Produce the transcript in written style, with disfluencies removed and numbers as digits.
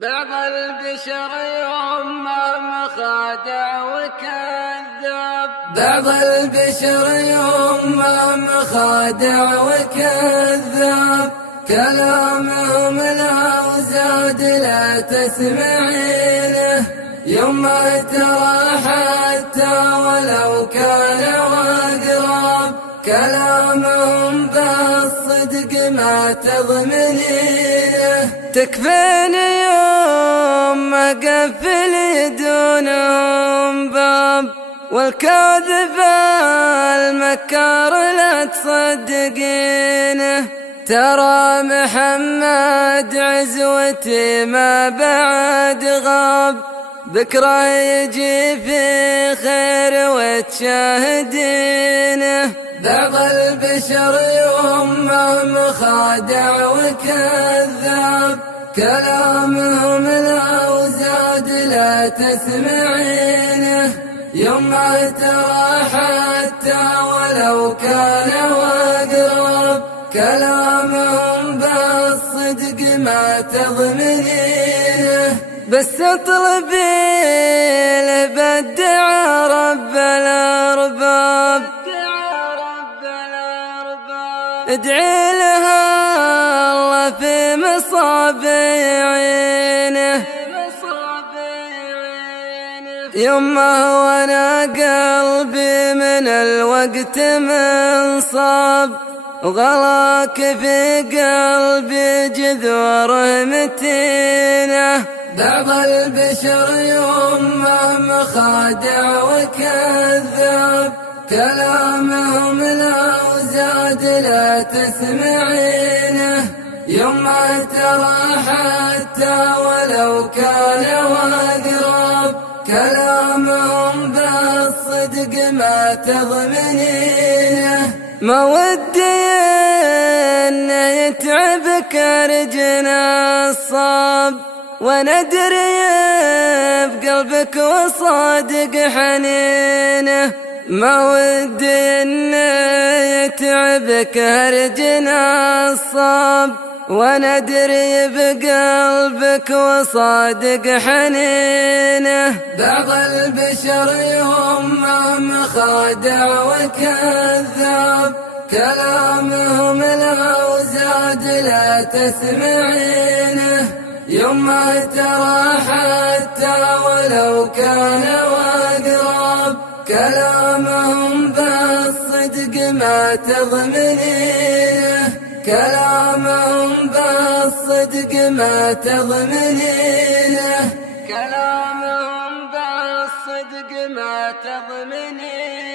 بعض البشر يومه خادع وكذاب، بعض البشر يومه خادع وكذاب، كلامهم لو زاد لا تسمعينه، يما ترى حتى ولو كان وقراب، كلامهم بالصدق ما تضمنينه، تكفيني يوم قفل دونهم باب، والكاذب المكار لا تصدقينه، ترى محمد عزوتي ما بعد غاب، بكره يجي في خير وتشاهدينه، بعض البشر يومه خادع وكذاب، كلامهم لو زاد لا تسمعينه، يما ترى حتى ولو كان وقراب، كلامهم بالصدق ما تضمنينه، بس اطلبي له بدع رب الارباب، ادعي لها الله في مصاب عينه، يمه وانا قلبي من الوقت منصاب، وغلاك في قلبي جذوره متينه، بعض البشر يومه خادع وكذاب، كلامهم لو زاد لا تسمعينه، يما ترى حتى ولو كان وقراب، كلامهم بالصدق ما تضمنينه، ما ودي انه يتعبك رجنا الصاب، وندري بقلبك وصادق حنينه، ما ودي انه يتعبك هرجنا الصاب، وندري بقلبك وصادق حنينه، بعض البشر يومه خادع وكذاب، كلامهم لو زاد لا تسمعينه، يما ترى حتى ولو كان وقراب، كلامهم بالصدق ما تضمنينه، كلامهم بالصدق ما تضمنينه، كلامهم بالصدق ما تضمنينه.